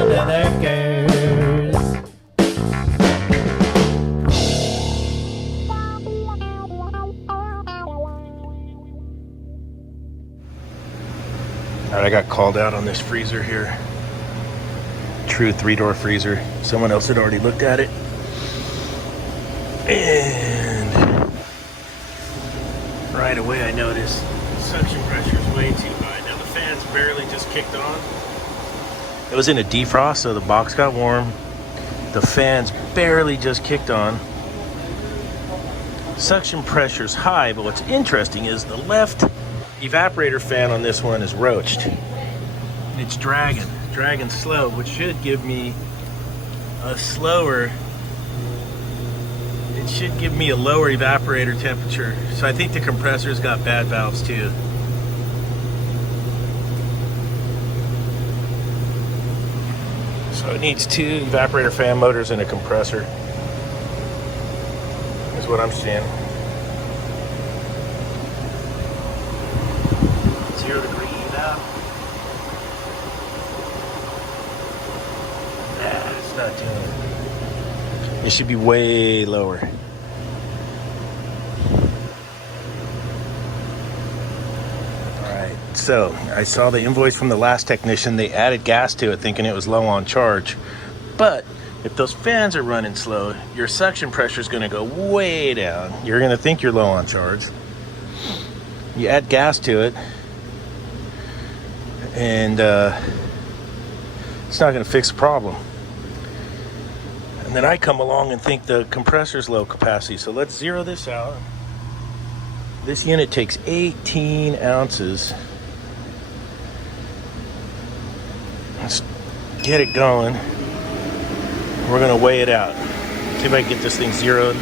under the curse. Alright, I got called out on this freezer here. True 3-door freezer. Someone else had already looked at it. And right away I noticed suction pressure is way too high. Now the fan's barely just kicked on. It was in a defrost, so the box got warm. The fan's barely just kicked on. Suction pressure's high, but what's interesting is the left evaporator fan on this one is roached. It's dragging slow, which should give me a slower, it should give me a lower evaporator temperature. So I think the compressor's got bad valves too. So it needs 2 evaporator fan motors and a compressor, is what I'm seeing. 0 degree evap. Nah, it's not doing it. It should be way lower. Alright, so I saw the invoice from the last technician. They added gas to it thinking it was low on charge. But if those fans are running slow, your suction pressure is going to go way down. You're going to think you're low on charge. You add gas to it, and it's not going to fix the problem. And then I come along and think the compressor's low capacity. So let's zero this out. This unit takes 18 ounces. Let's get it going. We're going to weigh it out. See if I can get this thing zeroed.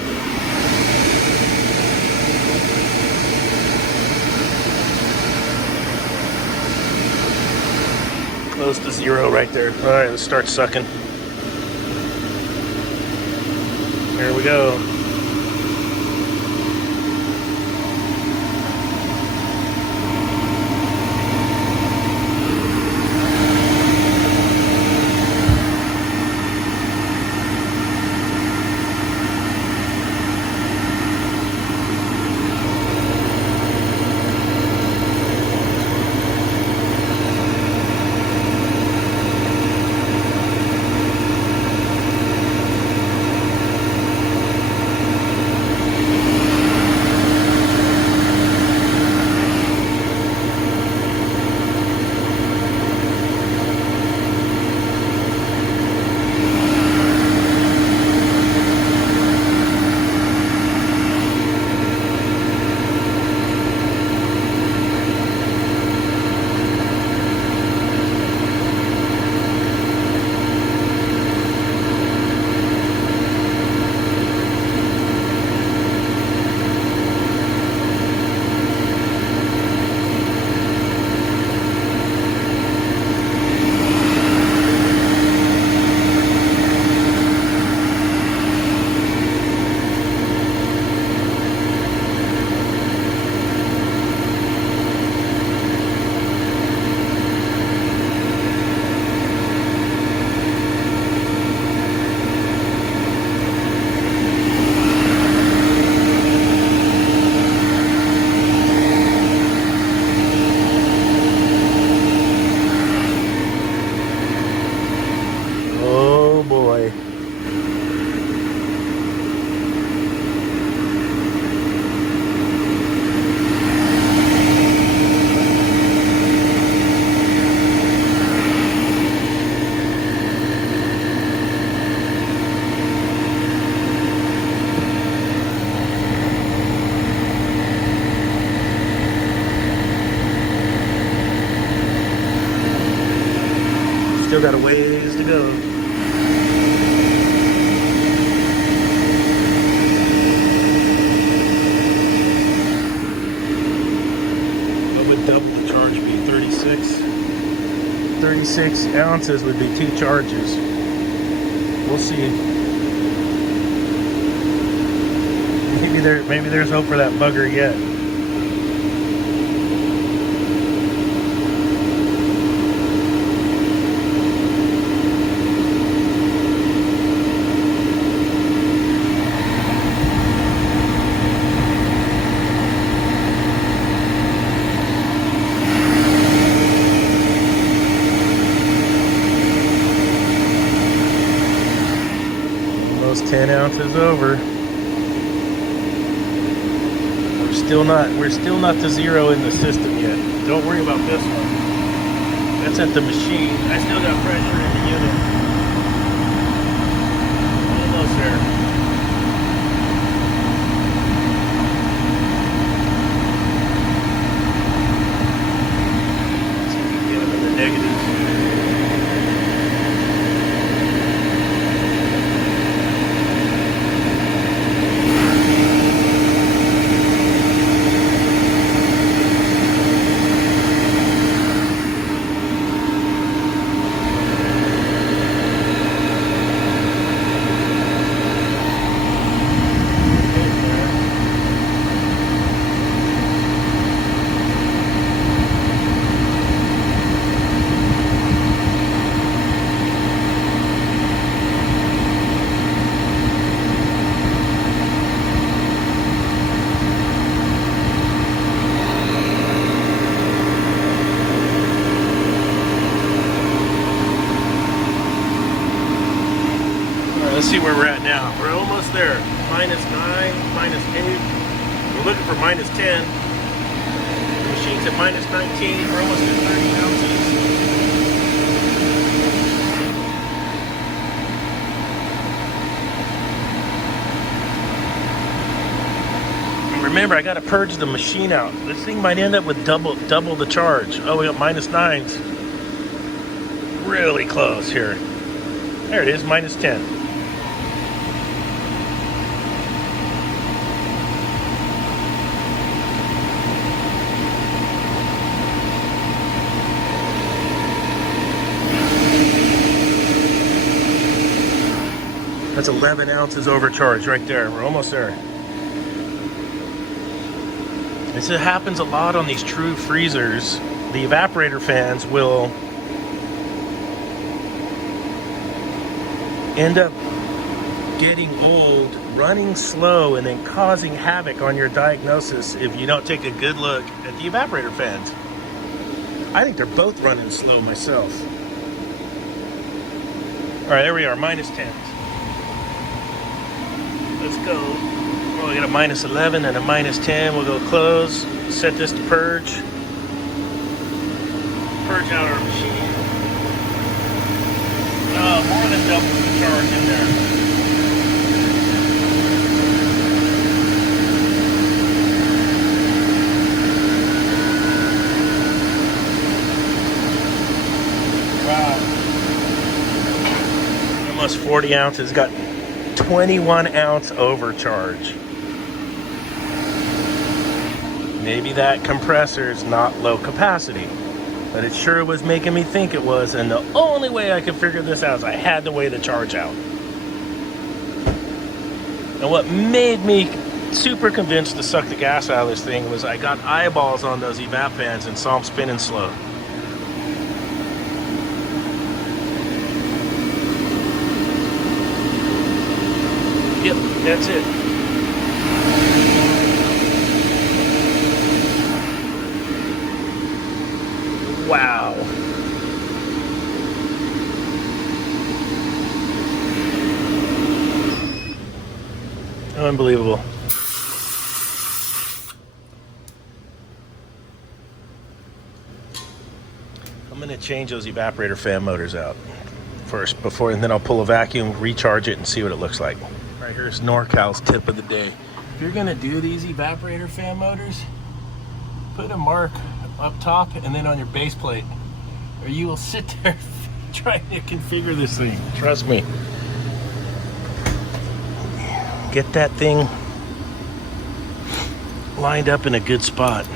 Close to 0 right there. All right, let's start sucking. Here we go. Still got a ways to go. What would double the charge be? 36 ounces would be 2 charges. We'll see. Maybe there's hope for that bugger yet. almost 10 ounces over. We're still not to zero in the system yet. Don't worry about this one. That's at the machine. I still got pressure in the unit. Almost there. Let's see where we're at now. We're almost there. -9, -8. We're looking for -10. The machine's at -19. We're almost at 30 ounces. And remember, I got to purge the machine out. This thing might end up with double the charge. Oh, we got -9s. Really close here. There it is, -10. That's 11 ounces overcharged right there. We're almost there. This happens a lot on these true freezers. The evaporator fans will end up getting old, running slow, and then causing havoc on your diagnosis if you don't take a good look at the evaporator fans. I think they're both running slow myself. All right, there we are, -10. Let's go. Oh, we got a -11 and a -10. We'll go close. Set this to purge. Purge out our machine. Oh, more than double the charge in there. Wow. Almost 40 ounces. Got 21 ounce overcharge. Maybe that compressor is not low capacity, but it sure was making me think it was, and the only way I could figure this out is I had to weigh the charge out. And what made me super convinced to suck the gas out of this thing was I got eyeballs on those evap fans and saw them spinning slow. Yep, that's it. Wow. Unbelievable. I'm going to change those evaporator fan motors out first and then I'll pull a vacuum, recharge it, and see what it looks like. All right, here's NorCal's tip of the day. If you're gonna do these evaporator fan motors, put a mark up top and then on your base plate, or you will sit there trying to configure this thing. Trust me. Get that thing lined up in a good spot.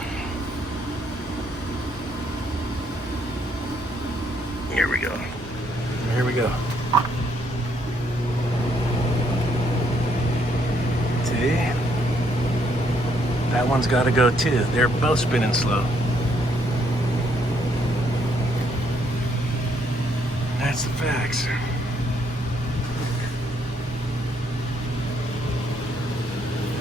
Here we go. Here we go. See? That one's got to go too. They're both spinning slow. That's the facts.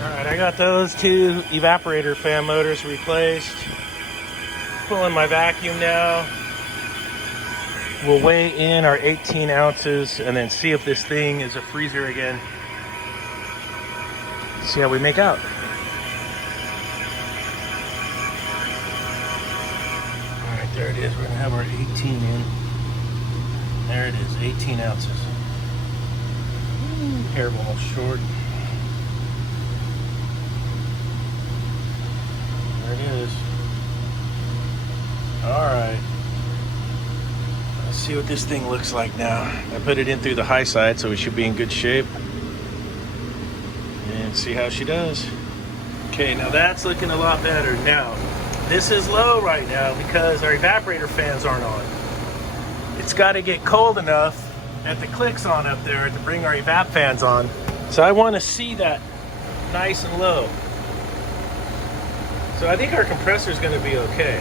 Alright, I got those two evaporator fan motors replaced. Pulling my vacuum now. We'll weigh in our 18 ounces and then see if this thing is a freezer again. See how we make out. All right, there it is. We're gonna have our 18 in. There it is, 18 ounces. Hair ball short. There it is. All right. Let's see what this thing looks like now. I put it in through the high side, so we should be in good shape. And see how she does. Okay, now that's looking a lot better. Now, this is low right now because our evaporator fans aren't on. It's got to get cold enough at the clicks on up there to bring our evap fans on. So I want to see that nice and low. So I think our compressor is going to be okay.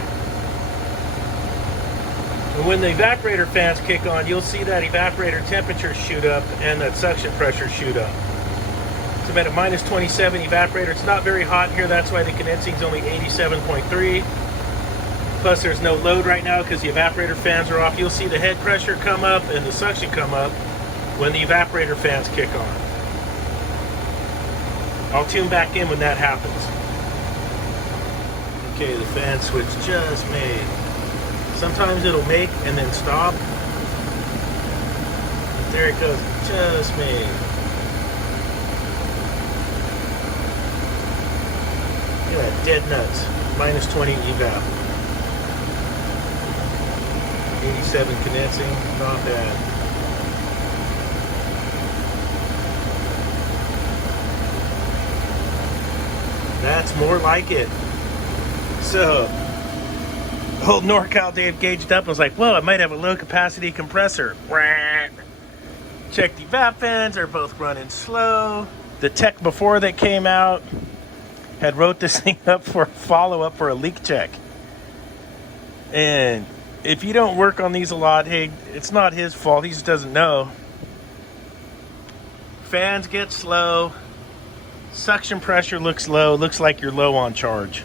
And when the evaporator fans kick on, you'll see that evaporator temperature shoot up and that suction pressure shoot up. It's about a minus 27 evaporator. It's not very hot here, that's why the condensing is only 87.3. Plus there's no load right now because the evaporator fans are off. You'll see the head pressure come up and the suction come up when the evaporator fans kick on. I'll tune back in when that happens. Okay, the fan switch just made. Sometimes it'll make and then stop. But there it goes, just made. Look at that, dead nuts. Minus 20 evap. 87 condensing, not bad. That's more like it. So, old NorCal Dave gauged up and was like, whoa, I might have a low capacity compressor. Check the evap fans, they're both running slow. The tech before that came out had wrote this thing up for a follow-up for a leak check. And if you don't work on these a lot, hey, it's not his fault. He just doesn't know. Fans get slow. Suction pressure looks low. Looks like you're low on charge.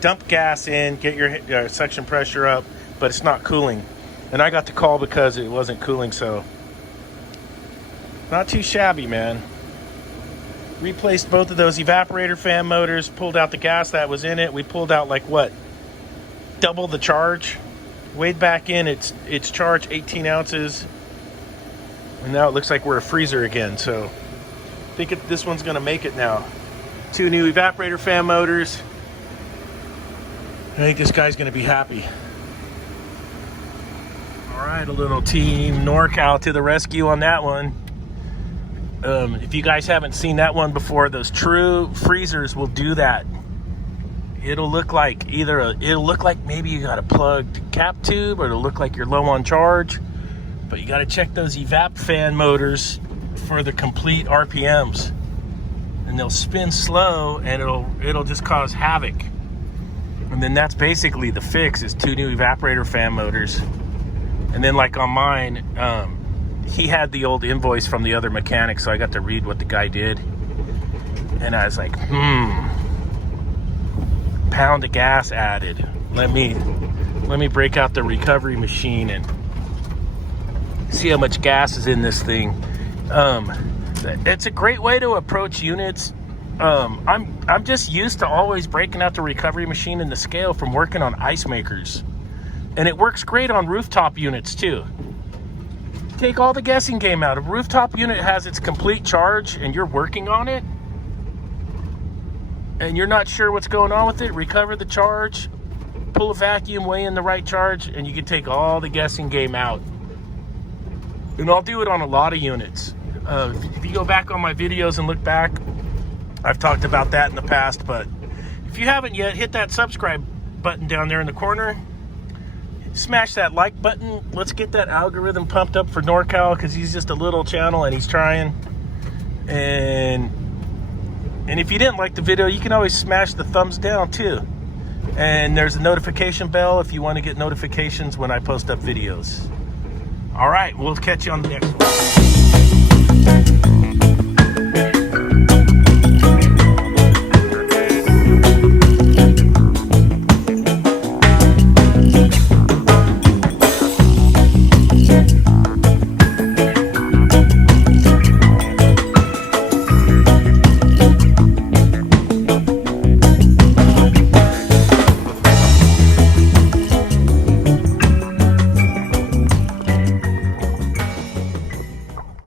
Dump gas in, get your suction pressure up, but it's not cooling. And I got the call because it wasn't cooling, so not too shabby, man. Replaced both of those evaporator fan motors, pulled out the gas that was in it. We pulled out like what? Double the charge. Weighed back in, it's charged 18 ounces. And now it looks like we're a freezer again, so I think this one's gonna make it now. 2 new evaporator fan motors. I think this guy's gonna be happy. All right, a little team NorCal to the rescue on that one. If you guys haven't seen that one before, those true freezers will do that. It'll look like it'll look like maybe you got a plugged cap tube, or it'll look like you're low on charge. But you got to check those evap fan motors for the complete RPMs, and they'll spin slow, and it'll just cause havoc. And then that's basically the fix, is 2 new evaporator fan motors. And then like on mine, he had the old invoice from the other mechanic, so I got to read what the guy did, and I was like, pound of gas added. Let me break out the recovery machine and see how much gas is in this thing. It's a great way to approach units. I'm just used to always breaking out the recovery machine and the scale from working on ice makers, and it works great on rooftop units too. Take all the guessing game out. If a rooftop unit has its complete charge and you're working on it, and you're not sure what's going on with it, recover the charge, pull a vacuum, weigh in the right charge, and you can take all the guessing game out. And I'll do it on a lot of units. If you go back on my videos and look back, I've talked about that in the past, but if you haven't yet, hit that subscribe button down there in the corner. Smash that like button. Let's get that algorithm pumped up for NorCal, because he's just a little channel and he's trying. And if you didn't like the video, you can always smash the thumbs down too. And there's a notification bell if you want to get notifications when I post up videos. All right, we'll catch you on the next one.